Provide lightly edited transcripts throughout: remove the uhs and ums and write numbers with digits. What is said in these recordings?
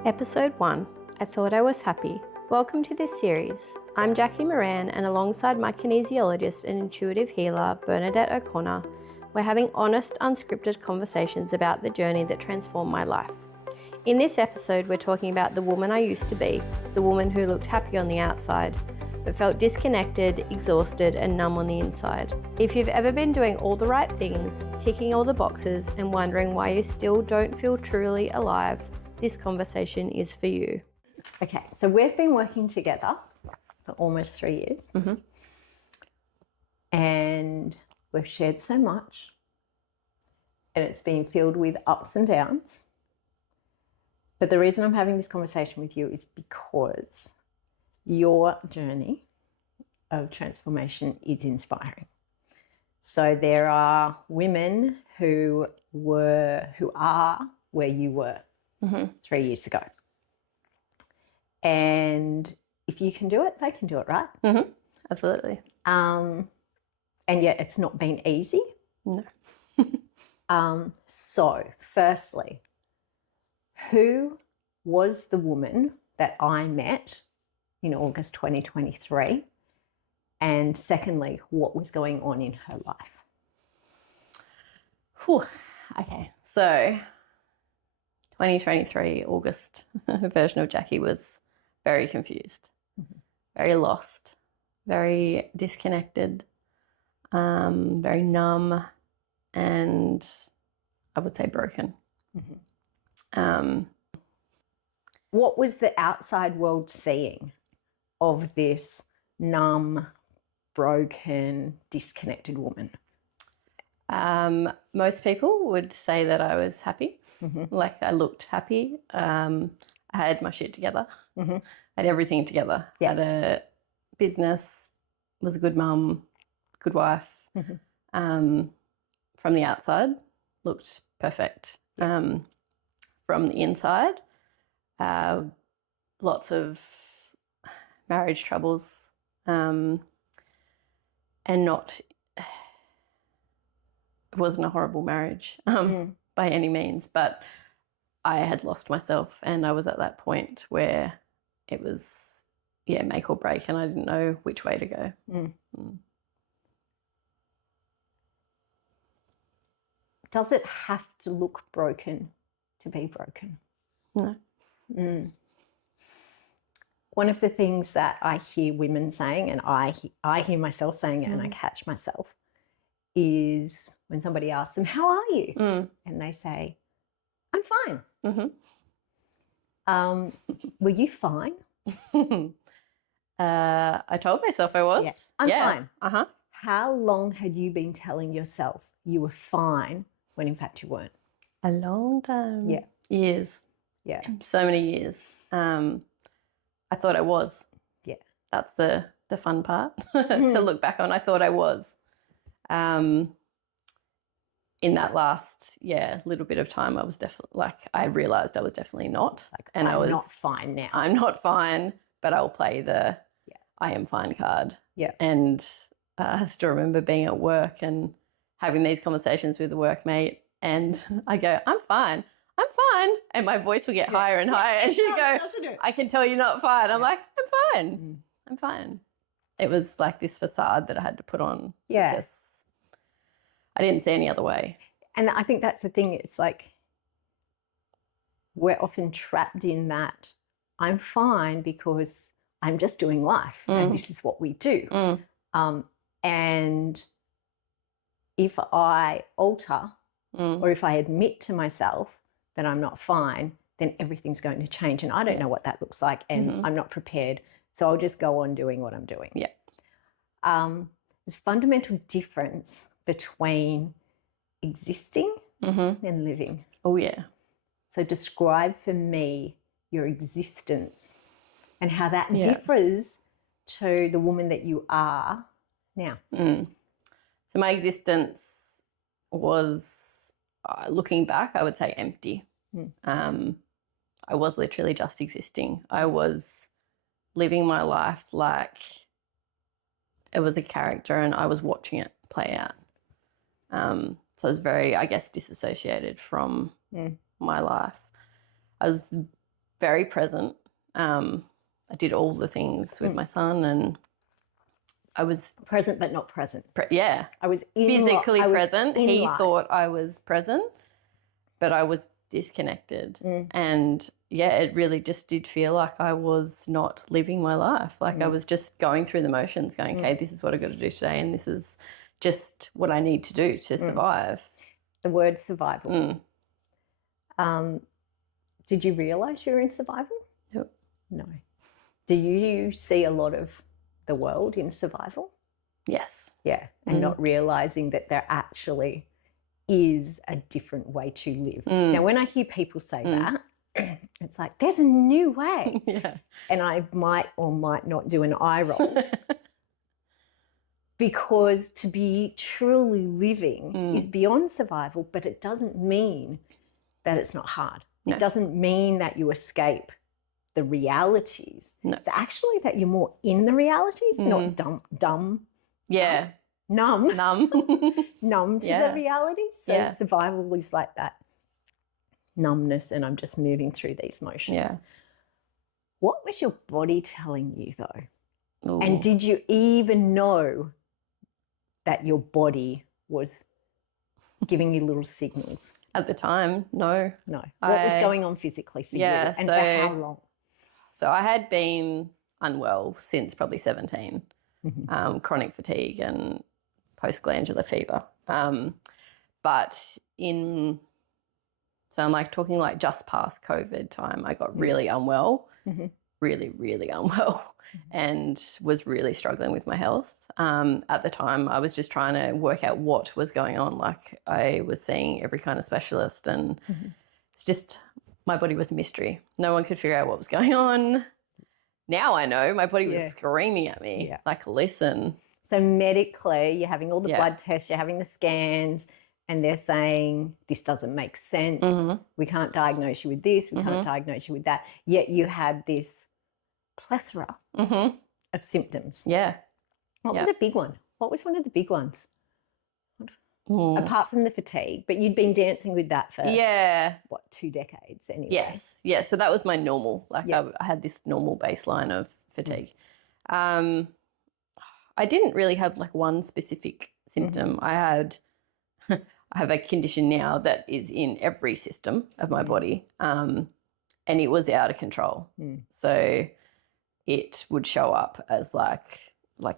Episode 1, I Thought I Was Happy. Welcome to this series. I'm Jackie Moran, and alongside my kinesiologist and intuitive healer, Bernadette O'Connor, we're having honest, unscripted conversations about the journey that transformed my life. In this episode, we're talking about the woman I used to be, the woman who looked happy on the outside, but felt disconnected, exhausted, and numb on the inside. If you've ever been doing all the right things, ticking all the boxes, and wondering why you still don't feel truly alive, this conversation is for you. Okay, so we've been working together for almost 3 years. Mm-hmm. And we've shared so much, and it's been filled with ups and downs. But the reason I'm having this conversation with you is because your journey of transformation is inspiring. So there are women who are where you were 3 years ago. And if you can do it, they can do it, right? Mm-hmm. Absolutely. And yet it's not been easy. No. So firstly, who was the woman that I met in August 2023? And secondly, what was going on in her life? Whew. Okay, so 2023 August version of Jackie was very confused, very lost, very disconnected, very numb, and I would say broken. What was the outside world seeing of this numb, broken, disconnected woman? Most people would say that I was happy, like I looked happy. I had my shit together. I had everything together. Yeah. Had a business, was a good mum, good wife. From the outside, looked perfect. From the inside, lots of marriage troubles, and it wasn't a horrible marriage by any means, but I had lost myself, and I was at that point where it was, make or break, and I didn't know which way to go. Does it have to look broken to be broken? No. One of the things that I hear women saying, and I hear myself saying it, and I catch myself, is when somebody asks them, "How are you?" And they say, "I'm fine." Were you fine? I told myself I was. Yeah. I'm fine. Uh-huh. How long had you been telling yourself you were fine when in fact you weren't? A long time. Yeah. Years. Yeah. So many years. I thought I was. Yeah. That's the fun part to look back on. I thought I was. In that last, little bit of time, I was definitely I realized I was definitely not. And I'm not fine now. I'm not fine, but I'll play the I am fine card. Yeah. And I still remember being at work and having these conversations with a workmate, and I go, I'm fine. And my voice will get higher and higher. And she'd go, I can tell you're not fine. I'm like, I'm fine. I'm fine. It was like this facade that I had to put on. Yeah. Because I didn't see any other way. And I think that's the thing. It's like we're often trapped in that I'm fine because I'm just doing life and this is what we do. And if I alter or if I admit to myself that I'm not fine, then everything's going to change. And I don't know what that looks like, and I'm not prepared. So I'll just go on doing what I'm doing. Yeah. There's a fundamental difference between existing and living. Oh, yeah. So describe for me your existence and how that differs to the woman that you are now. So my existence was, looking back, I would say empty. I was literally just existing. I was living my life like it was a character and I was watching it play out. So I was very, I guess, disassociated from my life. I was very present. I did all the things with my son, and I was present but not present. I was physically present. He thought I was present, but I was disconnected. And it really just did feel like I was not living my life. Like I was just going through the motions, going, okay, this is what I've got to do today, and this is just what I need to do to survive. The word survival. Did you realise you were in survival? No. Do you see a lot of the world in survival? Yes. Yeah, and not realising that there actually is a different way to live. Now, when I hear people say that, it's like, there's a new way. And I might or might not do an eye roll. Because to be truly living is beyond survival, but it doesn't mean that it's not hard. No. It doesn't mean that you escape the realities. No. It's actually that you're more in the realities, not dumb. Yeah. Numb. Numb to the reality. So survival is like that numbness, and I'm just moving through these motions. Yeah. What was your body telling you though? Ooh. And did you even know that your body was giving you little signals? At the time, no. What was going on physically for you, and for how long? So I had been unwell since probably 17, chronic fatigue and post-glandular fever. But so I'm like talking like just past COVID time, I got really unwell, really, really unwell, and was really struggling with my health. At the time, I was just trying to work out what was going on. Like I was seeing every kind of specialist, and it's just my body was a mystery. No one could figure out what was going on. Now I know my body was screaming at me, like, listen. So medically, you're having all the blood tests, you're having the scans, and they're saying, this doesn't make sense. We can't diagnose you with this. We can't diagnose you with that. Yet you had this plethora of symptoms. Yeah. What was a big one? What was one of the big ones? Apart from the fatigue, but you'd been dancing with that for 2 decades anyway? Yes. Yeah. So that was my normal. Like I had this normal baseline of fatigue. I didn't really have like one specific symptom. I have a condition now that is in every system of my body, and it was out of control. So it would show up as like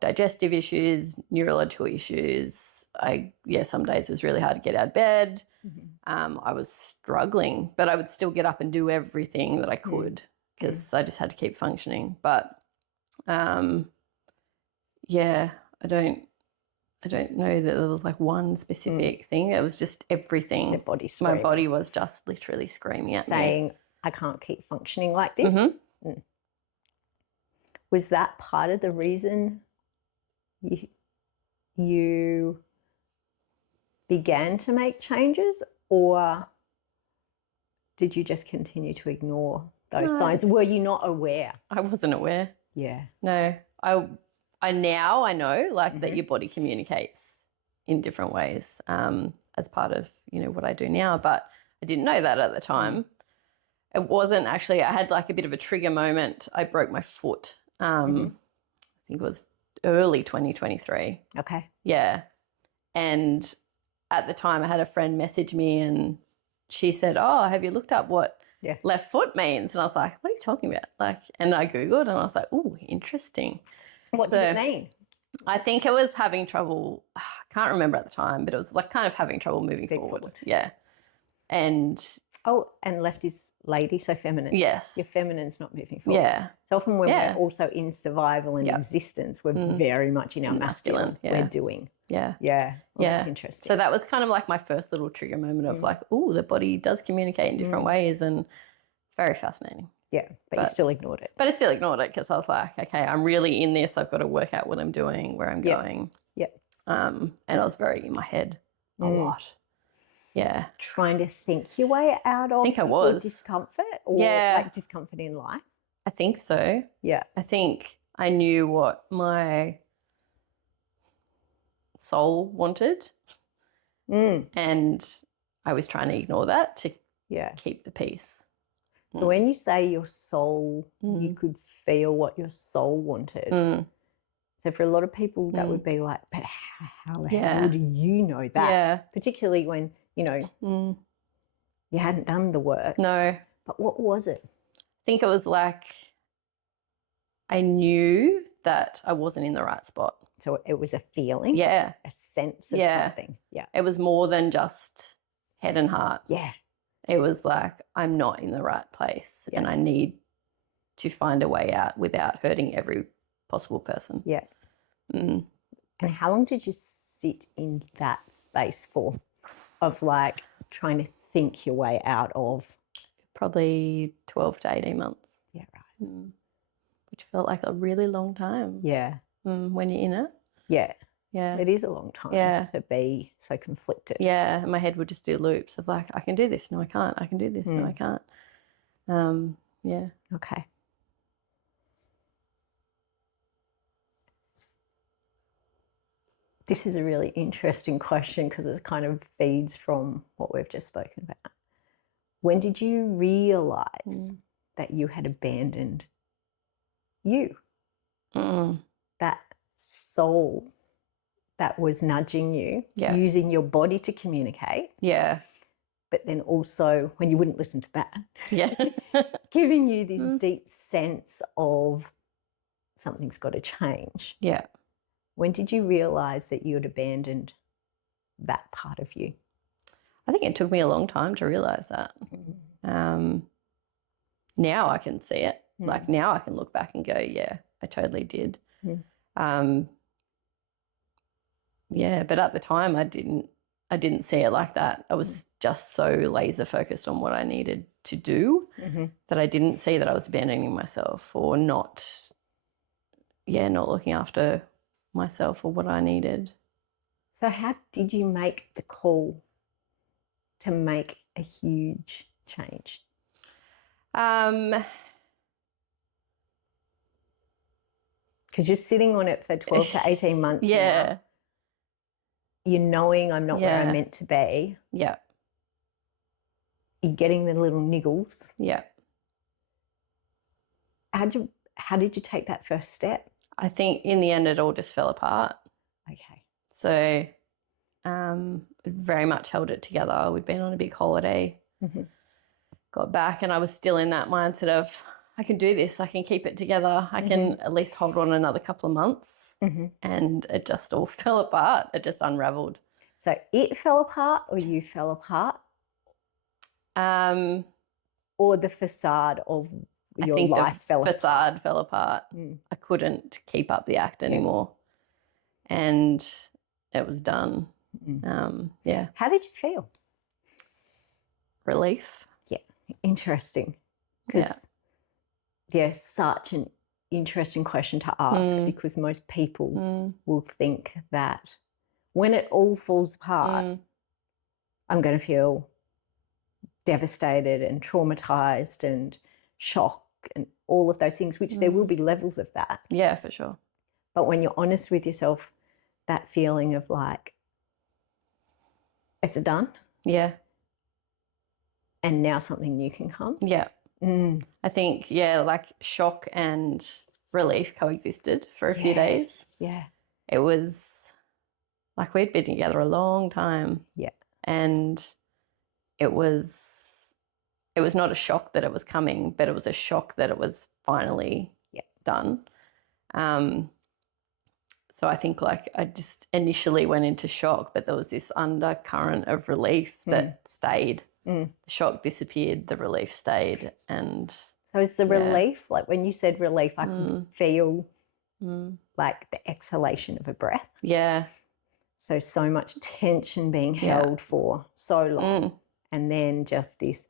digestive issues, neurological issues. Some days it was really hard to get out of bed. I was struggling, but I would still get up and do everything that I could because I just had to keep functioning. But I don't know that there was like one specific thing. It was just everything. The body screaming. My body was just literally screaming at me. Saying, I can't keep functioning like this. Was that part of the reason you began to make changes, or did you just continue to ignore those signs? Were you not aware? I wasn't aware. Yeah. No. I now know like that your body communicates in different ways as part of, what I do now, but I didn't know that at the time. It wasn't actually, I had like a bit of a trigger moment. I broke my foot. I think it was early 2023. Okay. Yeah. And at the time I had a friend message me and she said, oh, have you looked up what left foot means? And I was like, what are you talking about? And I Googled and I was like, oh, interesting. What did it mean? I think it was having trouble, I can't remember at the time, but it was like kind of having trouble moving forward. Yeah. And left is lady, so feminine. Yes. Your feminine's not moving forward. Yeah. So often when we're also in survival and existence, we're very much in our masculine. We're doing. Yeah. Yeah. Well, that's interesting. So that was kind of like my first little trigger moment of like, oh, the body does communicate in different ways, and very fascinating. Yeah, but you still ignored it. But I still ignored it because I was like, okay, I'm really in this. I've got to work out what I'm doing, where I'm going. Yeah. And I was very in my head a lot. Yeah. Trying to think your way out of I think I was. Discomfort or like discomfort in life? I think so. Yeah. I think I knew what my soul wanted. And I was trying to ignore that to keep the peace. So when you say your soul, you could feel what your soul wanted. So for a lot of people, that would be like, but how the hell do you know that? Yeah. Particularly when, you hadn't done the work. No. But what was it? I think it was like I knew that I wasn't in the right spot. So it was a feeling? Yeah. A sense of something? Yeah. It was more than just head and heart. Yeah. It was like, I'm not in the right place and I need to find a way out without hurting every possible person. Yeah. And how long did you sit in that space for, of like trying to think your way out of? Probably 12 to 18 months. Yeah, right. Which felt like a really long time. Yeah. When you're in it. Yeah. Yeah. It is a long time to be so conflicted. Yeah. And my head would just do loops of like, I can do this. No, I can't. I can do this. No, I can't. Yeah. Okay. This is a really interesting question because it kind of feeds from what we've just spoken about. When did you realize that you had abandoned you? That soul that was nudging you, using your body to communicate. Yeah. But then also when you wouldn't listen to that. Yeah. Giving you this deep sense of something's got to change. Yeah. When did you realize that you had abandoned that part of you? I think it took me a long time to realize that. Now I can see it. Like now I can look back and go, yeah, I totally did. Yeah, but at the time I didn't see it like that. I was just so laser focused on what I needed to do that I didn't see that I was abandoning myself or not looking after myself or what I needed. So how did you make the call to make a huge change? Because you're sitting on it for 12 to 18 months now. You're knowing I'm not where I'm meant to be. Yeah. You're getting the little niggles. Yeah. How did you take that first step? I think in the end it all just fell apart. Okay. So very much held it together. We'd been on a big holiday, got back and I was still in that mindset of I can do this, I can keep it together, I can at least hold on another couple of months. And it just all fell apart. It just unraveled. So it fell apart or you fell apart? Or the facade of your life fell apart? The facade fell apart. I couldn't keep up the act anymore. And it was done. How did you feel? Relief. Yeah, interesting. Because, such an interesting question to ask because most people will think that when it all falls apart, I'm going to feel devastated and traumatized and shocked and all of those things, which there will be levels of that. Yeah, for sure. But when you're honest with yourself, that feeling of like, it's done. Yeah. And now something new can come. Yeah. I think, like shock and relief coexisted for a few days. Yeah. It was like we'd been together a long time. Yeah. And it was not a shock that it was coming, but it was a shock that it was finally done. So I think like I just initially went into shock, but there was this undercurrent of relief that stayed. The shock disappeared, the relief stayed. And so it's the relief, like when you said relief, I could feel like the exhalation of a breath. Yeah. So much tension being held for so long. And then just this,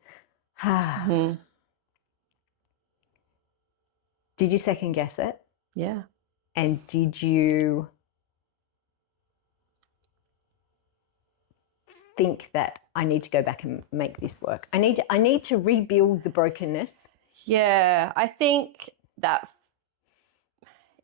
Did you second guess it? Yeah. And did you think that I need to go back and make this work? I need to rebuild the brokenness. Yeah, I think that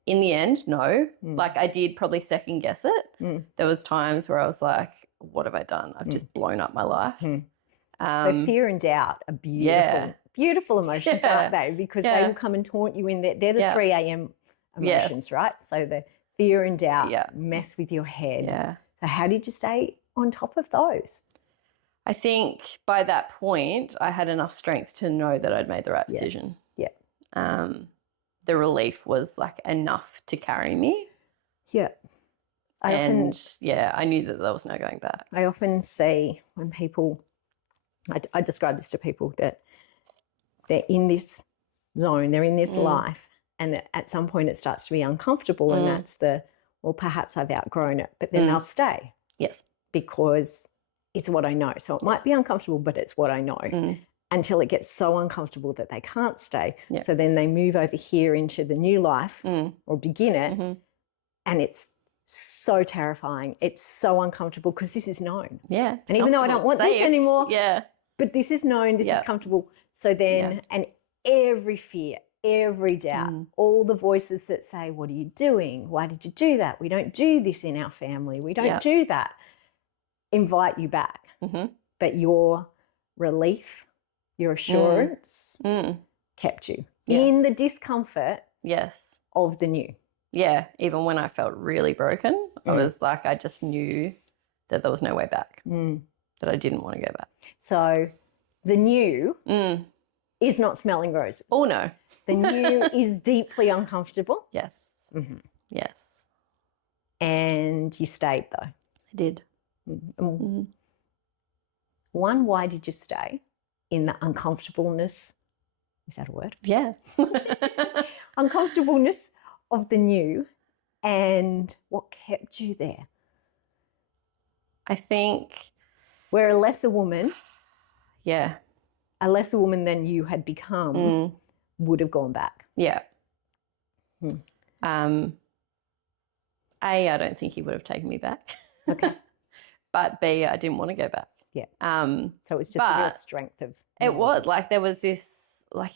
in the end, no. Like I did probably second guess it. There was times where I was like, what have I done? I've just blown up my life. So fear and doubt are beautiful beautiful emotions, Yeah. aren't they? Because they Yeah. will come and taunt you in there. They're the Yeah. 3 a.m. emotions, right? So the fear and doubt Yeah. mess with your head. Yeah. So how did you stay on top of those? I think by that point, I had enough strength to know that I'd made the right Yeah. decision. Yeah. The relief was like enough to carry me. Yeah. I knew that there was no going back. I often see when people, I describe this to people, that they're in this zone, they're in this life, and at some point it starts to be uncomfortable, and that's well, perhaps I've outgrown it, but then they'll stay. Yes. Because it's what I know. So it might be uncomfortable, but it's what I know. Until it gets so uncomfortable that they can't stay. Yeah. So then they move over here into the new life or begin it, and it's so terrifying. It's so uncomfortable because this is known. Yeah. And even though I don't want this anymore, but this is known, this is comfortable. So then, and every fear, every doubt, all the voices that say, what are you doing? Why did you do that? We don't do this in our family. We don't do that. Invite you back. But your relief, your assurance kept you in the discomfort of the new. Yeah, even when I felt really broken, I was like, I just knew that there was no way back, that I didn't want to go back. So the new is not smelling roses. Oh, no. The new is deeply uncomfortable. Yes. Yes. And you stayed, though. I did. One, why did you stay in the uncomfortableness? Is that a word? Yeah. Uncomfortableness of the new, and what kept you there? I think. Where a lesser woman, Yeah. a lesser woman than you had become, would have gone back. Yeah. A, I don't think he would have taken me back. Okay. But B, I didn't want to go back. Yeah. So it was just a real strength of. It was like there was this, like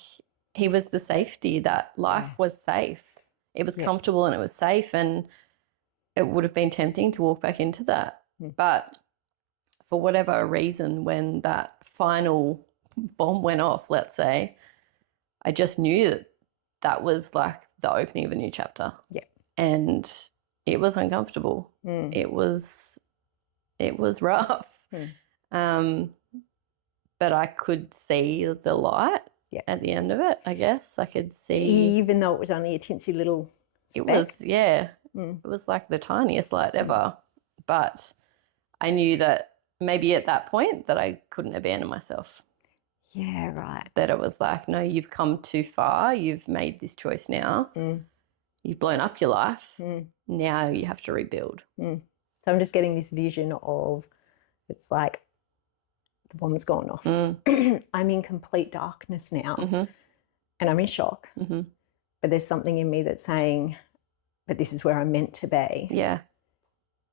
he was the safety, that life was safe. It was comfortable and it was safe, and it would have been tempting to walk back into that. But for whatever reason, when that final bomb went off, let's say, I just knew that that was like the opening of a new chapter. Yeah. And it was uncomfortable. It was rough. But I could see the light at the end of it, I guess. I could see. Even though it was only a tinsy little speck. It was, it was like the tiniest light ever. But I knew that maybe at that point that I couldn't abandon myself. Yeah, right. That it was like, no, you've come too far. You've made this choice now. You've blown up your life. Now you have to rebuild. So I'm just getting this vision of, it's like the bomb's gone off. I'm in complete darkness now, and I'm in shock. But there's something in me that's saying, but this is where I'm meant to be. Yeah.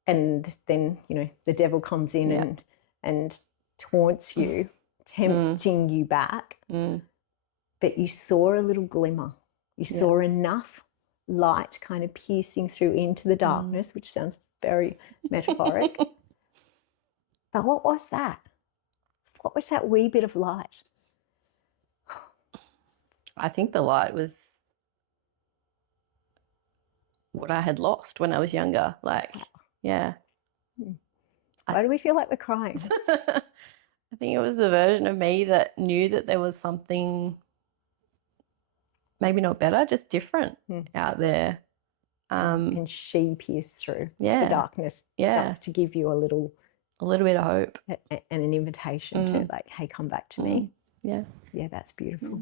And then, the devil comes in and taunts you, tempting you back. But you saw a little glimmer. You saw enough light kind of piercing through into the darkness, which sounds very metaphoric. But what was that? What was that wee bit of light? I think the light was what I had lost when I was younger. Like, yeah. Why do we feel like we're crying? I think it was the version of me that knew that there was something maybe not better, just different out there. And she pierced through the darkness just to give you a little bit of hope and an invitation to, like, hey, come back to me. Yeah. Yeah, that's beautiful.